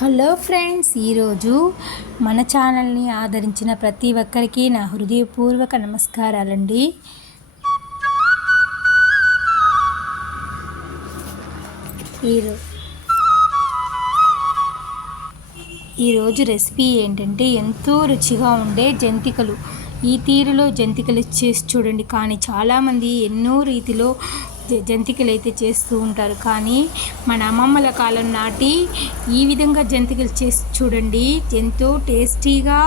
Hello friends ఈరోజు మన ఛానల్ని ఆదరించిన ప్రతి ఒక్కరికి నా హృదయపూర్వక నమస్కారాలండి. ఈరో ఈరోజు రెసిపీ ఏంటంటే ఎంతో రుచిగా ఉండే జంతికలు. ఈ తీరులో జంతికలు చేసి చూడండి. కానీ చాలామంది ఎన్నో రీతిలో జంతికలు అయితే చేస్తూ ఉంటారు. కానీ మన అమ్మమ్మల కాలం నాటి ఈ విధంగా జంతికలు చేసి చూడండి. ఎంతో టేస్టీగా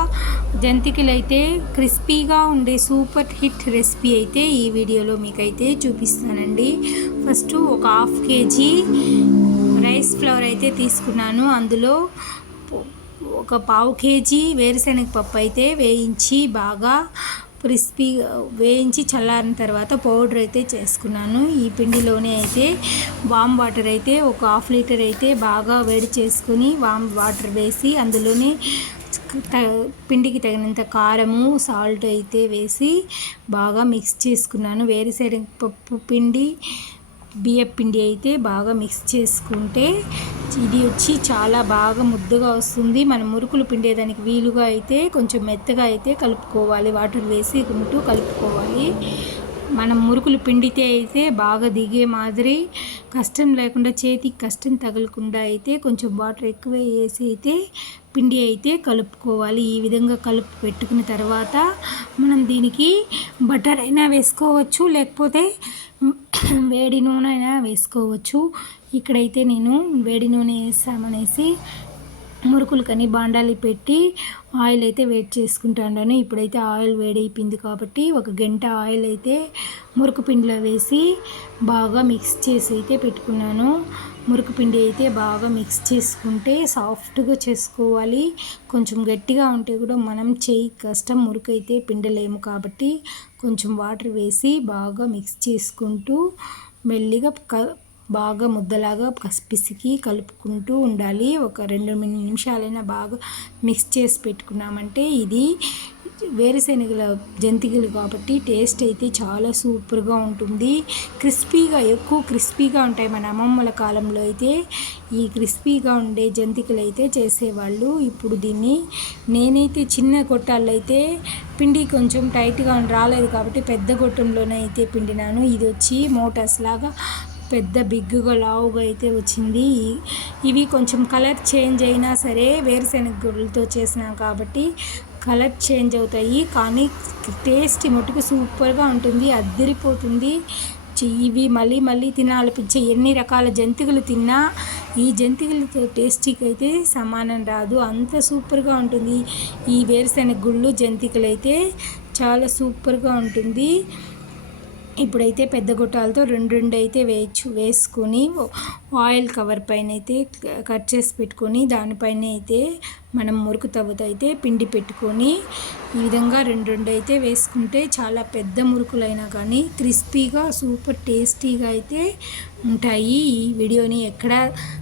జంతికలు అయితే క్రిస్పీగా ఉండే సూపర్ హిట్ రెసిపీ అయితే ఈ వీడియోలో మీకైతే చూపిస్తానండి. ఫస్ట్ ఒక హాఫ్ కేజీ రైస్ ఫ్లవర్ అయితే తీసుకున్నాను. అందులో ఒక పావు కేజీ వేరుశనగ పప్పు అయితే వేయించి బాగా క్రిస్పీగా వేయించి చల్లారిన తర్వాత పౌడర్ అయితే చేసుకున్నాను. ఈ పిండిలోనే అయితే వామ్ వాటర్ అయితే ఒక హాఫ్ లీటర్ అయితే బాగా వేడి చేసుకుని వామ్ వాటర్ వేసి అందులోనే త- పిండికి తగినంత కారము సాల్ట్ అయితే వేసి బాగా మిక్స్ చేసుకున్నాను. వేరుశనగ పప్పు పిండి బియ్య పిండి అయితే బాగా మిక్స్ చేసుకుంటే ఇది వచ్చి చాలా బాగా ముద్దగా వస్తుంది. మనం మురుకులు పిండేదానికి వీలుగా అయితే కొంచెం మెత్తగా అయితే కలుపుకోవాలి. వాటర్ వేసి ఉంటూ కలుపుకోవాలి. మనం మురుకులు పిండితే అయితే బాగా దిగే మాదిరి కష్టం లేకుండా చేతికి కష్టం తగలకుండా అయితే కొంచెం వాటర్ ఎక్కువ వేసి అయితే పిండి అయితే కలుపుకోవాలి. ఈ విధంగా కలుపు పెట్టుకున్న తర్వాత మనం దీనికి బటర్ అయినా వేసుకోవచ్చు లేకపోతే వేడి నూనె అయినా వేసుకోవచ్చు. ఇక్కడైతే నేను వేడి నూనె వేసామనేసి మురుకులు కానీ బాండాలి పెట్టి ఆయిల్ అయితే వేడి చేసుకుంటాను ఇప్పుడైతే ఆయిల్ వేడైపోయింది కాబట్టి ఒక గంట ఆయిల్ అయితే మురుకు పిండిలో వేసి బాగా మిక్స్ చేసి అయితే పెట్టుకున్నాను. మురుకు పిండి అయితే బాగా మిక్స్ చేసుకుంటే సాఫ్ట్గా చేసుకోవాలి. కొంచెం గట్టిగా ఉంటే కూడా మనం చేయి కష్టం మురుకు అయితే పిండలేము కాబట్టి కొంచెం వాటర్ వేసి బాగా మిక్స్ చేసుకుంటూ మెల్లిగా క బాగా ముద్దలాగా పసిపిసికి పిసికి కలుపుకుంటూ ఉండాలి. ఒక రెండు మూడు నిమిషాలైనా బాగా మిక్స్ చేసి పెట్టుకున్నామంటే ఇది వేరుశెనగల జంతికలు కాబట్టి టేస్ట్ అయితే చాలా సూపర్గా ఉంటుంది. క్రిస్పీగా ఎక్కువ క్రిస్పీగా ఉంటాయి మన అమ్మమ్మల కాలంలో అయితే. ఈ క్రిస్పీగా ఉండే జంతికలు అయితే చేసేవాళ్ళు. ఇప్పుడు దీన్ని నేనైతే చిన్న గొట్టాల్లో అయితే పిండి కొంచెం టైట్గా రాలేదు కాబట్టి పెద్ద గొట్టంలోనే అయితే పిండినాను. ఇది వచ్చి మోటార్స్ లాగా పెద్ద బిగ్గుగా లావుగా అయితే వచ్చింది. ఇవి కొంచెం కలర్ చేంజ్ అయినా సరే వేరుశెనగ గుళ్ళతో చేసినాం కాబట్టి కలర్ చేంజ్ అవుతాయి. కానీ టేస్ట్ మటుకు సూపర్గా ఉంటుంది అద్దరిపోతుంది. ఇవి మళ్ళీ మళ్ళీ తినాలనిపించే ఎన్ని రకాల జంతికలు తిన్నా ఈ జంతికలతో టేస్టీకి అయితే సమానం రాదు. అంత సూపర్గా ఉంటుంది. ఈ వేరుశెనగ గుళ్ళు జంతికలు అయితే చాలా సూపర్గా ఉంటుంది. ఇప్పుడైతే పెద్ద గొట్టాలతో రెండు రెండు అయితే వేయచ్చు వేసుకొని ఆయిల్ కవర్ పైన అయితే కట్ చేసి పెట్టుకొని దానిపైన అయితే మనం మురుకు తవ్వుతో అయితే పిండి పెట్టుకొని ఈ విధంగా రెండు రెండు అయితే వేసుకుంటే చాలా పెద్ద మురుకులైనా కానీ క్రిస్పీగా సూపర్ టేస్టీగా అయితే ఉంటాయి. ఈ వీడియోని ఎక్కడ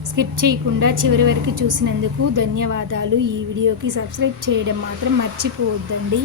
స్కిప్ చేయకుండా చివరి వరకు చూసినందుకు ధన్యవాదాలు. ఈ వీడియోకి సబ్స్క్రైబ్ చేయడం మాత్రం మర్చిపోవద్దండి.